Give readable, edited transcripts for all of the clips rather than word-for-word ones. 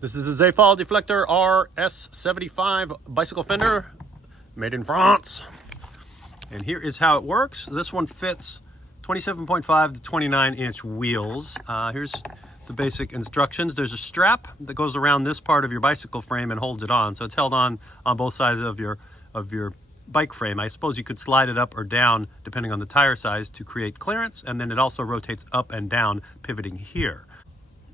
This is a Zefal Deflector RS75 bicycle fender, made in France. And here is how it works. This one fits 27.5 to 29-inch wheels. Here's the basic instructions. There's a strap that goes around this part of your bicycle frame and holds it on. So it's held on both sides of your bike frame. I suppose you could slide it up or down depending on the tire size to create clearance, and then it also rotates up and down, pivoting here.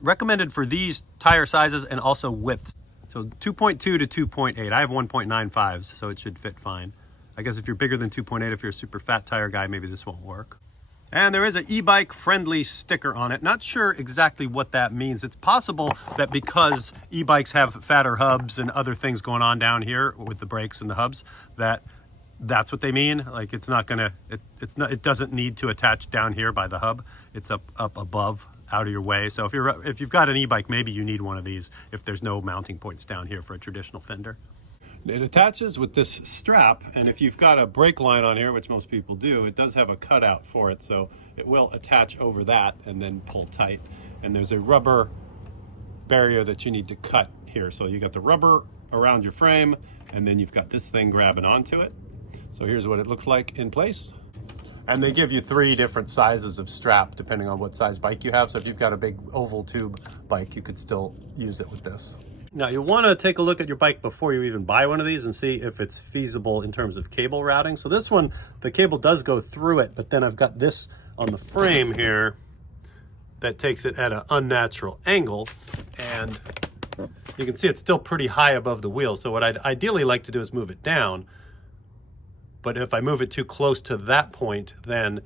Recommended for these tire sizes and also widths. So 2.2 to 2.8. I have 1.95s, so it should fit fine. I guess if you're bigger than 2.8, if you're a super fat tire guy, maybe this won't work. And there is an e-bike friendly sticker on it. Not sure exactly what that means. It's possible that because e-bikes have fatter hubs and other things going on down here with the brakes and the hubs, that's what they mean. Like it's not gonna, it doesn't need to attach down here by the hub. It's up above, out of your way. So if you've got an e-bike, maybe you need one of these if there's no mounting points down here for a traditional fender. It attaches with this strap, and if you've got a brake line on here, which most people do, it does have a cutout for it, so it will attach over that and then pull tight. And there's a rubber barrier that you need to cut here. So you got the rubber around your frame, and then you've got this thing grabbing onto it. So here's what it looks like in place. And they give you 3 different sizes of strap depending on what size bike you have. So if you've got a big oval tube bike, you could still use it with this. Now you want to take a look at your bike before you even buy one of these and see if it's feasible in terms of cable routing. So this one, the cable does go through it, but then I've got this on the frame here that takes it at an unnatural angle. And you can see it's still pretty high above the wheel. So what I'd ideally like to do is move it down. But if I move it too close to that point, then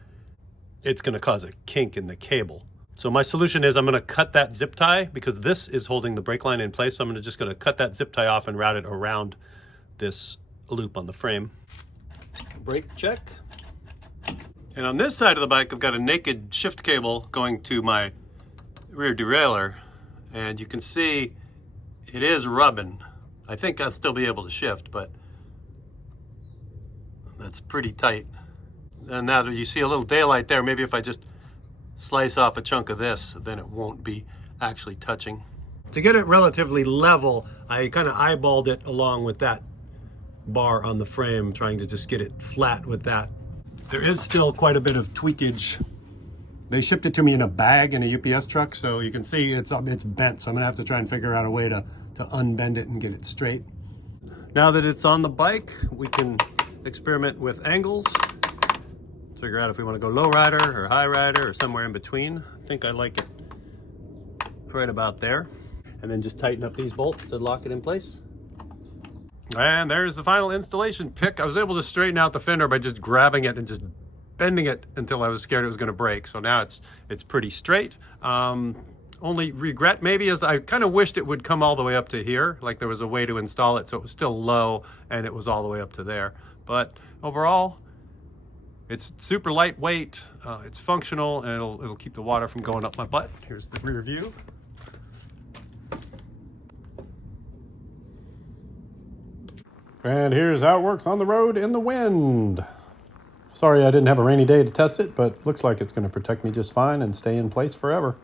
it's going to cause a kink in the cable. So my solution is I'm going to cut that zip tie because this is holding the brake line in place. So I'm just going to cut that zip tie off and route it around this loop on the frame. Brake check. And on this side of the bike, I've got a naked shift cable going to my rear derailleur. And you can see it is rubbing. I think I'll still be able to shift, but that's pretty tight. And now that you see a little daylight there, maybe if I just slice off a chunk of this, then it won't be actually touching. To get it relatively level, I kind of eyeballed it along with that bar on the frame, trying to just get it flat with that. There is still quite a bit of tweakage. They shipped it to me in a bag in a UPS truck, so you can see it's bent, so I'm gonna have to try and figure out a way to unbend it and get it straight. Now that it's on the bike, we can experiment with angles. Figure out if we want to go low rider or high rider or somewhere in between. I think I like it right about there. And then just tighten up these bolts to lock it in place. And there's the final installation pick. I was able to straighten out the fender by just grabbing it and just bending it until I was scared it was going to break. So now it's pretty straight. Only regret maybe is I kind of wished it would come all the way up to here. Like there was a way to install it so it was still low and it was all the way up to there. But overall, it's super lightweight, it's functional, and it'll keep the water from going up my butt. Here's the rear view. And here's how it works on the road in the wind. Sorry I didn't have a rainy day to test it, but looks like it's going to protect me just fine and stay in place forever.